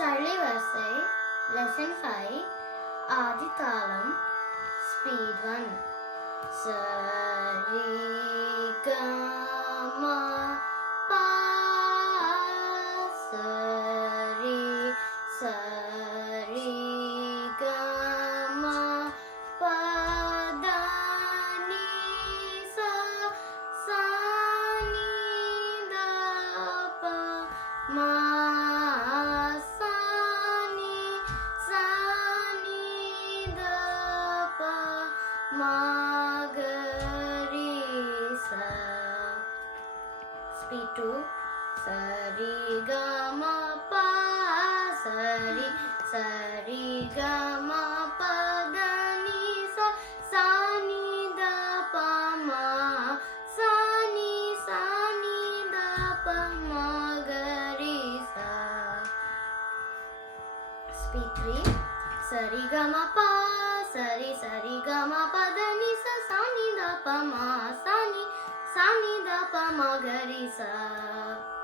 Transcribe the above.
Salivasai, Lesson 5, Aditalam, Speed 1. Sari Gama Pa Sari Sari Gama Pa Da Ni Sa Sa Ni Da Pa Ma Sa Ni Sa Ni Da Pa Ma Ga Ri Sa. Speed 2. Sari Gama Pa Sari Sari Gama Pa Da Ni Sa Sa Ni Da Pa Ma Sa Ni Da Pa Ma Ga Ri Sa. Speed 3. Sari Gama Pa Sari Sari Gama Pa Da Ni Sa Sa Ni Da Pa Ma Sa Ni Da Pa Ma Ga Ri Sa.